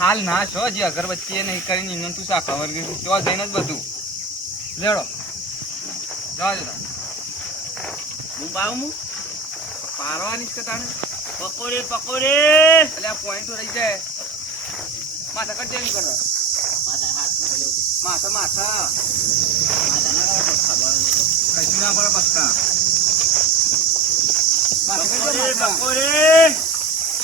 હાલ ના છો જે અગરબત્તી નહીં કરીને તું શાખા વર્ગી તો જઈને જ બધું લેડો જવા દો હું પાવું પારવાની જ કતાને પકોડી પકોડી એટલે આ પોઈન્ટ રહી જાય માથા કટ જેવી કરો માથા માથા કશું ના પડે બસકા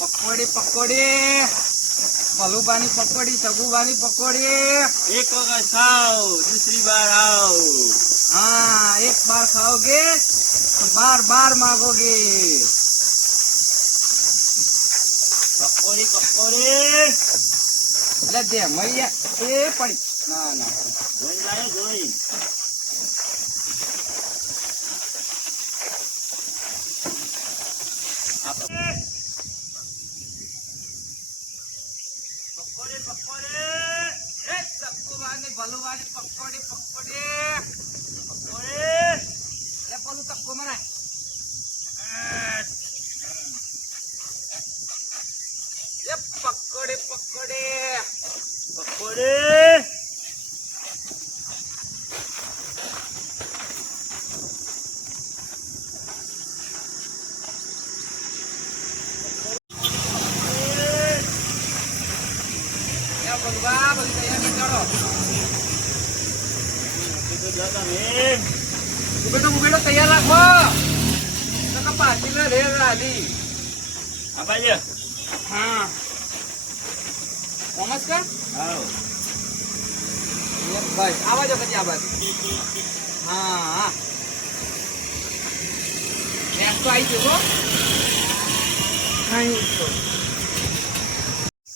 પકોડી પકોડી પલુબાની પકોડી સગુબાની પકોડી એક વખત ખાઓ दूसरी बार आओ हाँ एक बार खाओगे तो बार बार मांगोगे पकोड़ी पकोड़ी એટલે દે મૈયા એ પડી ના ના જોઈ લાયો જોઈ પકોડી પકોડી એક સબકુવાની ભલુવાની પકોડી પકોડી પકોડી લે પલું તક્કો મરાય એ પકોડી પકોડી પકોડી તૈયાર રાખો પાછી રેલ રાધી હા નમસ્કાર બસ આવા જો પછી આ બાજુ હા ગેસ તો આવી ગયો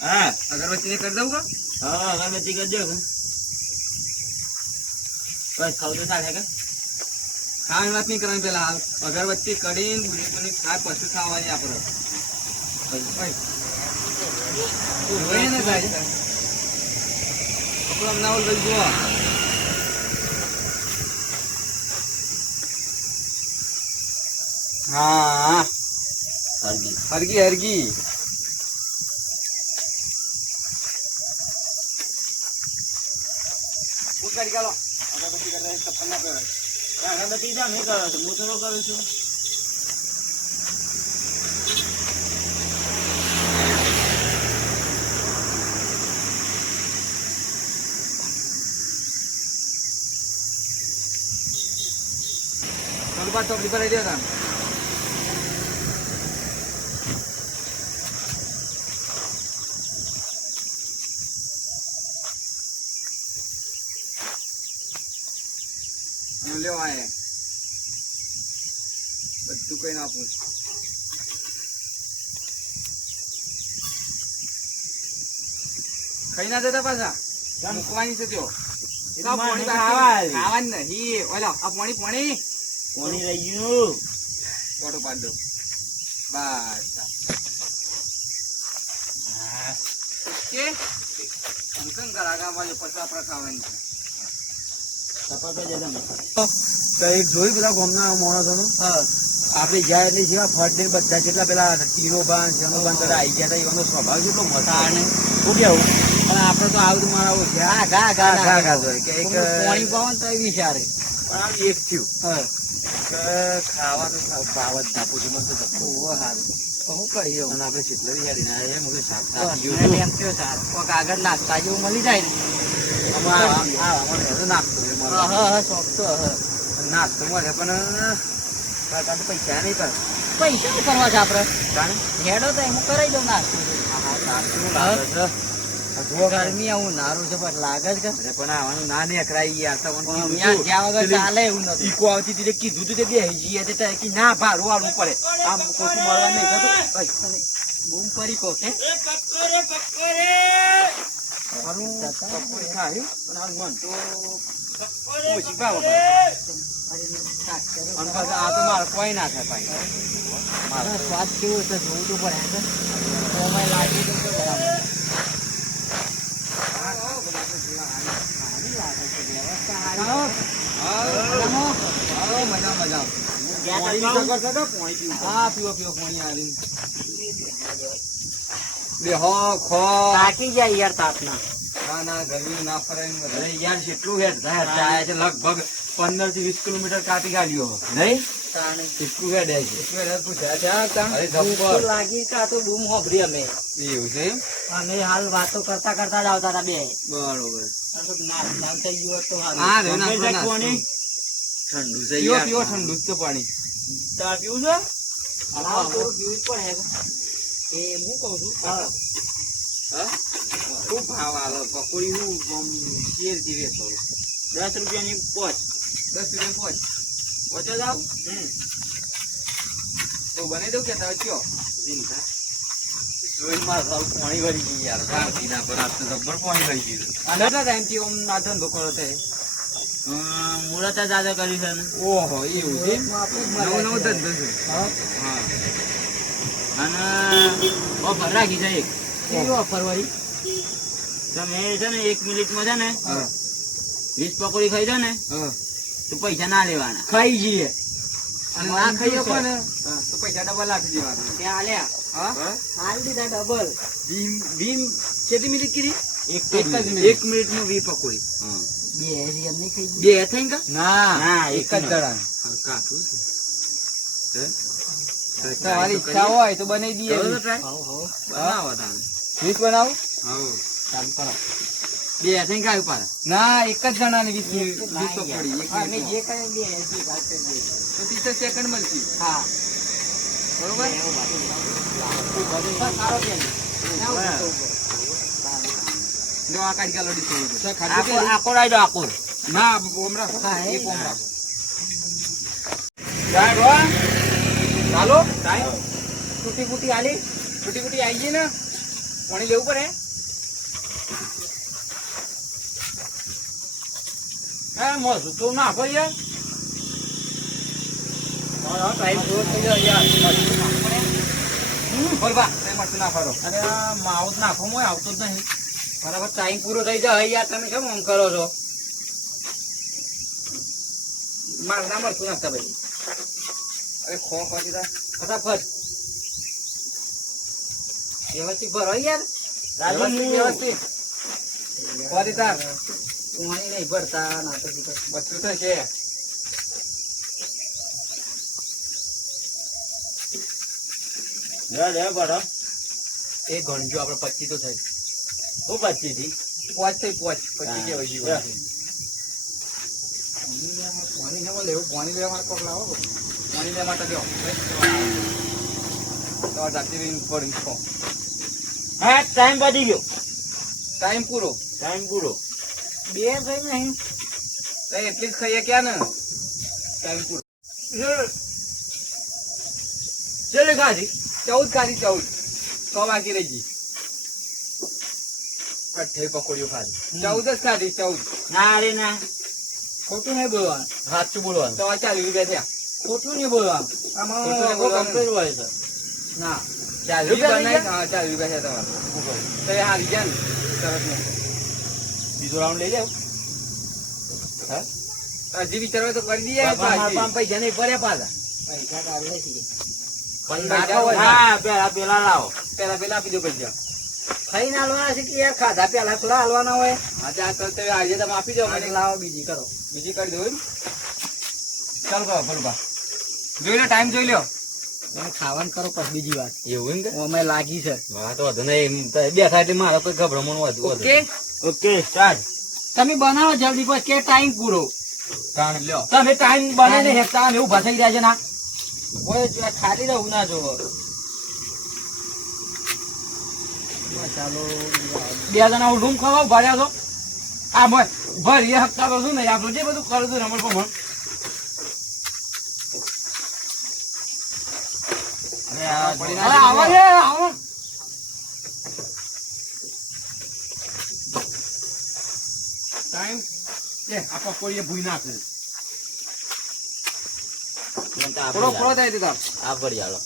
હા અગરબત્તી કરી દઉં કા હા અગરબત્તી કરજો બસ ખાવ તો ચાલે કે ખાવાની વાત નહીં કરવાની પેલા અગરબત્તી કરીને ખાય પછી ખાવાની આપડે ને થાય અમનાવલ ભાઈ જુઓ હા હરગી હરગી ઉતારી ગાલો અગરબત્તી કરતા ચપ્પલ ના પહેરાય અગરબત્તી જા નહીં કરો છું હું થોડો કરું છું ચોકડી પર આવી ગયા લેવાય બધું કઈ નાખું ખાઈ ના જતા પાછા મૂકવાની છે ત્યો ખાવાની નહીં ઓલા આ પાણી પાણી પાણી રહી ગયું ફોટો પાડ દો બસ કે અંકન કરાગા બાજુ પચા પર ખાવાની એક જોઈ પેલા ગોમના માણસોનું આપડે જ્યાં એટલે જેવા ફટ ને બધા જેટલા પેલા તીરો બાંધ જનો બાંધ બધા આવી ગયા હતા એનો સ્વભાવ જેટલો મસા ને શું કેવું અને આપડે તો આવું મારા ઘા ઘા ઘા ઘા ઘા કે એક પાણી પાવન તો વિચારે પણ આમ એક થયું ખાવાનું ભાવ જ નાખું છું મને તો ધક્કો સારું હું કહી અને આપડે ચેટલી યારી ના એમ હું શાક એમ થયો સારું કોઈક આગળ નાસ્તા જેવું મળી જાય ને નાસ્તો નાસ્તો મળે પણ પૈસા નહીં કર પૈસા કરવા છે આપડે હેડો તો એમ કરાવી દઉં નાસ્તો ગરમી આવું નારું છે પણ લાગે છે કે પણ આવવાનું ના નીકળાય યાર પણ ત્યાં ગયા વગર ચાલે એવું નથી. ઈકો આવતી હતી કીધું તું તે બેહી જઈએ તે કે ના ભાડું આલવું પડે આમ ખોટું મળવા નહીં થતું. બૂમ પડી કો કે મારું પકોડી ખાય પણ આ મન તો ઓછી ભાવ અને પાછા આ તો મારે કોઈ ના થાય ભાઈ. મારો સ્વાદ કેવો છે જોવું તો પડે છે. સમય લાગી તો બરાબર. થાકી જાય યાર તાપના. લગભગ 15 થી 20 કિલોમીટર કાપી કાઢ્યો નહીં એટલું હેડ ભૂખ લાગી તા તો બૂમ હોભરી અમે. એવું છે એમ? અમે હાલ વાતો કરતા કરતા જ આવતા હતા બે. બરોબર. નામ થઈ ગયું તો હા રે ના પાણી ઠંડુ છે યાર. પીવો ઠંડુ જ તો પાણી. ચા પીવું છે? હા તો પીવું જ પડે. એ હું કહું છું હા ખૂબ ભાવ આવે પકોડી હું શેર થી વેચો 10 રૂપિયાની પોચ. 10 રૂપિયા પોચ વચ્ચે જાવ તો બને દઉં કે તારે કયો પાણી ભરી ગઈ યાર. ના પર આજ તો જબ્બર પાણી ભરી ગયું. અને કેટલા ટાઈમ થી આમ ના ધંધો કરો તે? મુહૂર્ત જ આજે કર્યું છે ને. ઓહો એવું છે નવો ધંધો છે. હા અને ઓફર રાખી છે એક. કેવી ઓફર વાળી? તમે છે ને 1 મિનિટમાં છે ને હા 20 પકોડી ખાઈ દો ને હા તો પૈસા ના લેવાના. ખાઈ જઈએ અને ના ખાઈએ પણ તો પૈસા ડબલ આપી દેવાના. ત્યાં આલ્યા હા હાલ દીધા ડબલ. ભીમ કેટલી મિનિટ કીધી? 1 1 મિનિટમાં 20 પકોડી. બે એમ નહીં ખાઈ. બે થઈ ગયા? ના ના એક જ જણા. કાઠું છે તમારી ઈચ્છા હોય તો બનાવી દઈએ. બનાવો તમે 20 બનાવો. ચાલુ કરો. બે થઈ ગયા ઉપર? ના એક જ જણા ને 20 પકોડી. અમે જે કરે બે એસી વાત કરીએ તો 30 સેકન્ડ મળશે. હા બરોબર. સારો કે જો આ કાઢી ગાલો ડીસો આકોર આવી દો આકોર. ના ઓમ રાખો. હા, એક ઓમ રાખો. ચાલો ટાઈમ કુટી કુટી આલી. છૂટી છૂટી આવી ગઈ ને પાણી લેવું પડે. હા મોસું તો નાખો યાર. ટાઈમ પૂરો થઈ જાય યાર. બોલ બા મરચું નાખો. અરે આ માઉસ નાખો મોય આવતો જ નહીં. બરાબર ટાઈમ પૂરો થઈ જાય યાર. તમે કેમ આમ કરો છો? માર ના મરચું નાખતા ભાઈ. અરે ખો ખોટી તા ફટાફટ વ્યવસ્થિત ભરો યાર. વ્યવસ્થિત ખોટી તા પાણી નહીં ભરતા ના તો બધું તો છે. ભરો. એ ગણજો આપડે 25 તો થઈ. હું 25 થી પોચ થઈ પોચ 25 કેવાય જીવન. પાણી ને લેવું પાણી લેવા માટે કોક લાવો. પાણી લેવા માટે દો તમારે જાતિ પડી છો. હા ટાઈમ પતી ગયો. ટાઈમ પૂરો. ટાઈમ પૂરો. બે થઈ નહીં. એટલી જ ખાઈએ ક્યાં ને ટાઈમ પૂરો. ચલે ખાધી 14 ખાધી 14 6 બાકી રહી ગઈ. અઠે પકોડીઓ ખાધી 14 જ ખાધી 14. ના રે ના ખોટું નહીં બોલવાનું. સાચું બોલવાનું. તો 40 રૂપિયા થયા. ખોટું નહીં બોલવાનું. આમાં કમ્પ્લીટ હોય છે. ના 40 રૂપિયા. હા 40 રૂપિયા થયા તમારે. તો એ હારી ગયા ને સરસ ને. બીજો રાઉન્ડ લઈ જાવ. હા હજી વિચારવા તો કરી દઈએ. પૈસા નહીં પડ્યા પાછા. પૈસા કાઢે છે. પેલા લાવો. પેલા આપી દો પૈસા. ખાઈને હાલવાના છે કે યાર ખાધા પેલા થોડા હાલવાના હોય. હા ત્યાં કરતા આજે તમે આપી દો. મને લાવો બીજી કરો. બીજી કરી દો. ચાલ કરો ભલું જોઈ લો ટાઈમ જોઈ લો. તમે ખાવાનું કરો પછી બીજી વાત. એવું એમ અમે લાગી છે. હા તો વધુ નહીં બેઠા એટલે મારો કોઈ ગભરામણ વધુ. Okay okay start. તમે બનાવો જલ્દી પછી કે ટાઈમ પૂરો. લ્યો તમે ટાઈમ બનાવીને હેકતા એવું ભસાઈ રહ્યા છે ના કોઈ ખાલી રહું ના જોવો. ચાલો 2 જણા હું રૂમ ખવાવ ભર્યા છો આ ભર એ હપ્તા તો શું નહીં આપણું જે બધું કરું છું રમણ પણ અરે આવો રે આવો ટાઈમ એ આ પકોડીએ ભૂઈ નાખે પૂરો પૂરો થાય દીધા આ ભરી આલો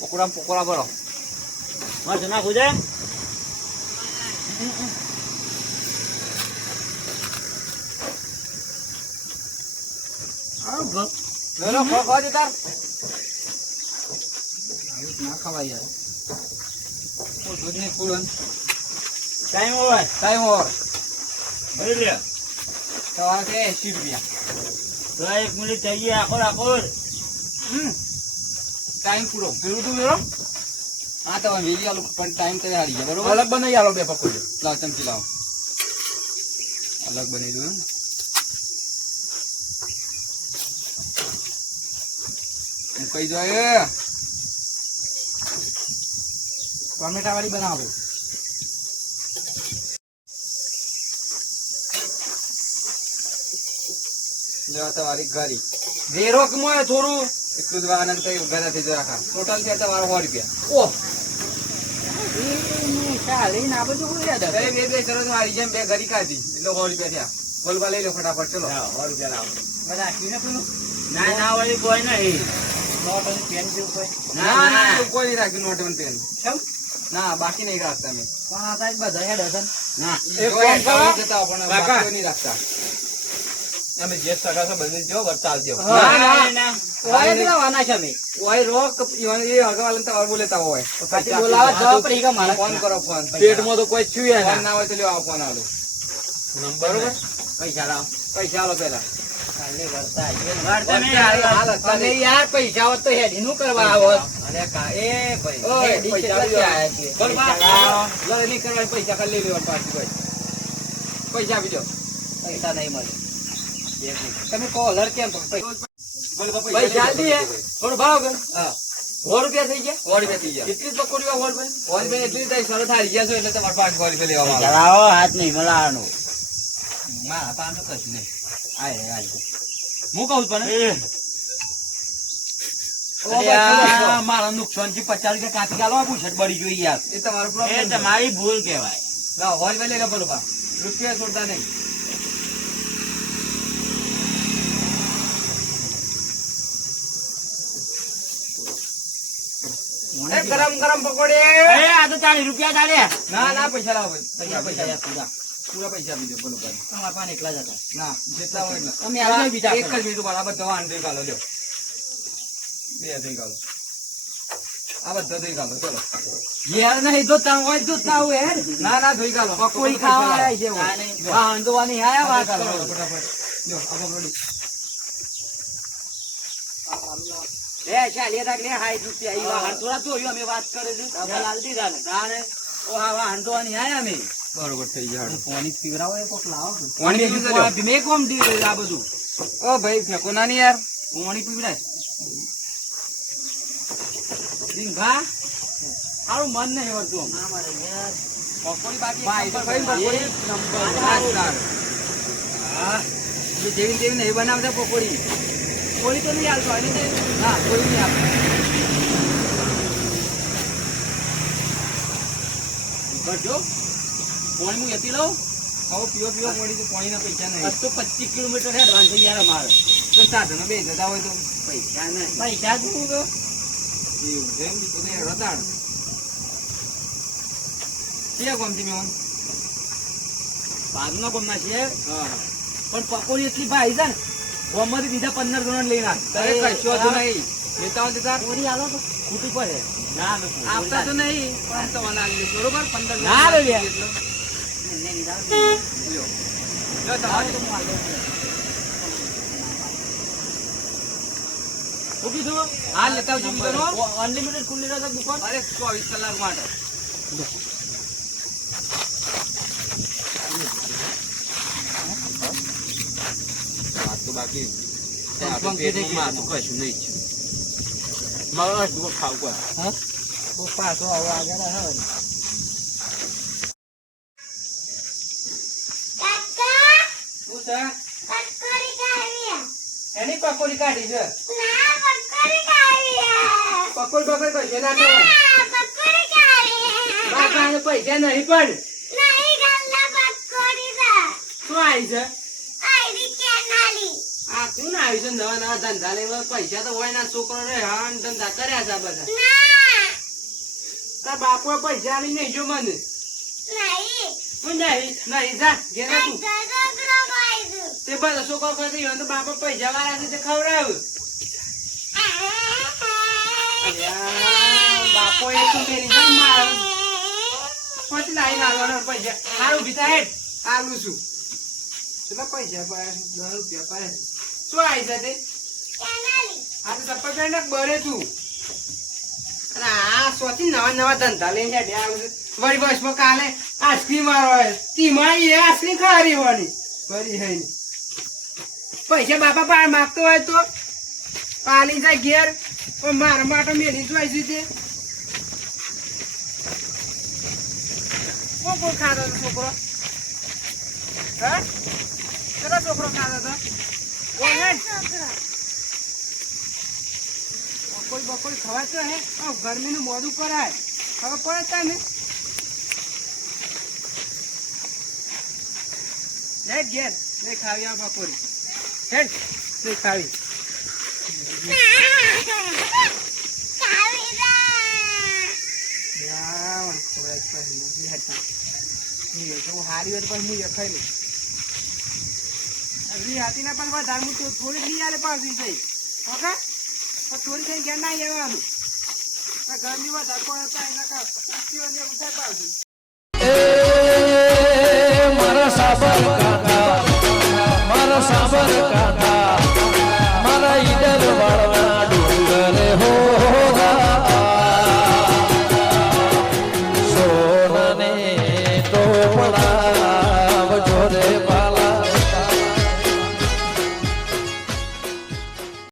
પકોડા ભરો મસ્ત નાખું છે ખવા દીધા ના ખવાય યાર દૂધ ની કુલન ટાઈમ ઓવર ભરી લે સવારે છે 80 રૂપિયા તો 1 મિનિટ થઈ ગઈ આખો રાખો ટાઈમ પૂરો પેલું તું મેળો હા તો વેલી આલો પણ ટાઈમ તો હારી ગયા બરોબર અલગ બનાવી આલો બે પકોડી લાવ ચમચી લાવો અલગ બનાવી દઉં હું કઈ જાય ટમેટા વાળી બનાવો લેવા તમારી ગાડી રેરો કે મોય થોડું એટલું જ વાહન કઈ ઘરે થઈ જાય આખા ટોટલ છે તમારો 100 રૂપિયા ઓહ ચાલે ના બધું બોલી યાદ બે બે બે સરસ મારી જેમ બે ઘરી કાઢી એટલે 100 રૂપિયા થયા બોલવા લઈ લો ફટાફટ ચલો 100 રૂપિયા લાવો બધા આપીને પેલું ના વાળી કોઈ નહીં નોટ અને પેન જેવું કોઈ ના ના કોઈ નહીં રાખ્યું નોટ વન પેન કેમ ના બાકી નહીં રાખતા અમે પણ આ સાઈડ બધા હેડ હશે ના એક કામ કરો. જતા પણ કાકા. બાકી નહીં રાખતા અમે જે સગા છો બધી જો વર્તાલ દો ના, ના ઓય પેલા વાના છે અમે ઓય રોક ઈવન એ હગવાલન તમાર બોલેતા હોય પછી બોલાવા જવા પડી કે મારા ફોન કરો ફોન પેટમાં તો કોઈ છુએ ફોન ના હોય તો લ્યો આ ફોન આલો બરોબર પૈસા લાવો પૈસા આલો પેલા કાલે વર્તા વર્તા નહીં, હાલ, તમે યાર પૈસા હોત તો હેડી નું કરવા આવત અરે કા એ ભાઈ ઓય, હેડી પૈસા કેટલા આયા છે? છે? બોલ બા. પૈસા લાવો. લડે નહીં કરવા પૈસા ખાલી લઈ લેવા પાછી ભાઈ પૈસા આપી દો પૈસા નહીં મળે એક મિનિટ. તમે કોલર કેમ બોલ બા, પૈસા આલી દે થોડો ભાવ કર હા 100 રૂપિયા થઈ ગયા 100 રૂપિયા થઈ ગયા કેટલી પકોડીઓ 100 રૂપિયા 100 રૂપિયા એટલી થાય સરસ હારી ગયા છો એટલે તમારે 500 રૂપિયા લેવામાં આવે ચલાવો હાથ નહીં મળવાનો મારા પાસે તો કશું નહીં આય આય હું કહું પણ ઓ ભાઈ, મારા નુકસાન થી 50 રૂપિયા કાપી ગાલો આપું છે બળી ગઈ યાર એ તમારો એ પ્રોબ્લેમ તમારી ભૂલ કહેવાય લાવ 100 રૂપિયા લઈ લો બોલો બા રૂપિયા છોડતા નહીં એ ગરમ ગરમ પકોડી આ તો 40 રૂપિયા ચાલે ના ના પૈસા લાવો ભાઈ પૈસા યાર પૂરા પૂરા પૈસા આપી દો બોલો ભાઈ તમારા પાસે એકલા જ હતા ના જેટલા હોય એટલા તમે આજે બીજા એક જ મિનિટ બરાબર તો આંધળી ગાલો લ્યો બે દહીં ગાલો આ બધા દહીં ગાલો ચલો યાર નહીં તો તાવ હોય તો તાવ યાર ના ના ધોઈ ગાલો પકોડી ખાવા આવ્યા છે હા હંદવાની આયા વાત ગાલો કરો ફટાફટ લ્યો આ પકોડી લે ચાલીએ રાખ લે 60 રૂપિયા ઈ વાહન થોડા જોયું અમે વાત કરે છે આપણે લાલ દીધા ને તાને ઓ હા વાહન તો આની આયા અમે બરોબર થઈ ગયા પાણી પીવરાવો એ કોક લાવો પાણી પીવું છે લ્યો. મે કોમ દી આ બધું ઓ ભાઈ ફેંકો ના નહીં યાર પાણી પીવડાય દીંગા આરું મન નહીં હોતું ના મારે યાર પકોડી બાકી ભાઈ તો ભાઈ ભાઈ પકોડી હા એ જેવી જેવી નહીં બનાવતા પકોડી કોળી તો નહીં હાલતો એને તે હા કોઈ નહીં આપે કરજો પાણી હું એથી લઉં આવો પીવો પીવો પડી તો પાણીના પૈસા નહીં બસ તો 25 કિલોમીટર હેડવાન થઈ યાર અમારે તો સાધનો બે જતા હોય તો પૈસા નહીં પૈસા જ હું તો એવું છે એમ તો તે રતાડ ક્યાં ગમતી મેં બાજુના ગામના છે હા પણ પકોડી એટલી ભાઈ છે ને ગામમાંથી બીજા 15 જણા લઈને તારે કશો હતું નહીં લેતા હોય લેતા કોરી આલો તો ખૂટી પડે ના આપતા તો નહીં પણ તો વાલા આવી જશે, બરોબર 15 ના લે લે. એટલો. લ્યો. લ્યો. લ્યો તમારે. શું કીધું હા લેતા આવજો બીજાનો. અનલિમિટેડ ખુલ્લી રહેશે દુકાન અરે 24 કલાક માટે વાત તો બાકી મારે દુકાન ખાવ કોઈ બહુ પાછો હવે આગળ આવે ને. શું છે? એની પકોડી કાઢી છે. પકોડી પૈસા ના કહેવાય. બાપાને પૈસા નહીં પણ શું આવી છે? આ શું ના આવ્યું છે? નવા નવા ધંધા લેવા પૈસા તો હોય ના. છોકરો રે હા ધંધા કર્યા છે આ બધા. તાર બાપુ પૈસા આલી નહીં જો મને. હું નહીં જા ઘેર તું. તે બધા છોકરો ખાતી હોય તો બાપા પૈસા વાળા છે તે ખવડાવ. બાપો એ શું મેરી જાય મારું. પછી લાઈ લાવવાનો પૈસા. સારું ભીતા હેઠ આલું છું. કેટલા પૈસા પાયા? 10 રૂપિયા પાયા. શું આવી છે તે? આ તો ચપ્પલ પહેરીને બરે તું. અને આ સોથી નવા નવા ધંધા લઈને હેડે આવું છે. વળી બસમાં કાલે આઈસ્ક્રીમ વાળો તીમાં એ આઈસ્ક્રીમ ખારી હોવાની ફરી હઈ પૈસા બાપા પાસે માગતો હોય તો પાણી જાય ઘેર. પણ મારા માટે મેલી જોઈશું તે કોણ ખાતો હતો છોકરો? હા કેટલો છોકરો ખાતો હતો? બકોડી બકોડી ખવાય તો હે ગરમીનું મોઢું કરાય ખબર પડે તને? હેડ ઘેર નહીં ખાવી આ બકોડી. હેડ નહીં ખાવી. હારી હોય તો પછી હું ખાઈ લઉં. હાથી ના પણ વધારે હું થોડી લઈ આવે પાછી જઈ. ઓકે થોડી થઈ ઘેર ના આવવાનું. ગરમી વધારે પડે એના ઉઠાય પાછું. મારા સાબર કાકા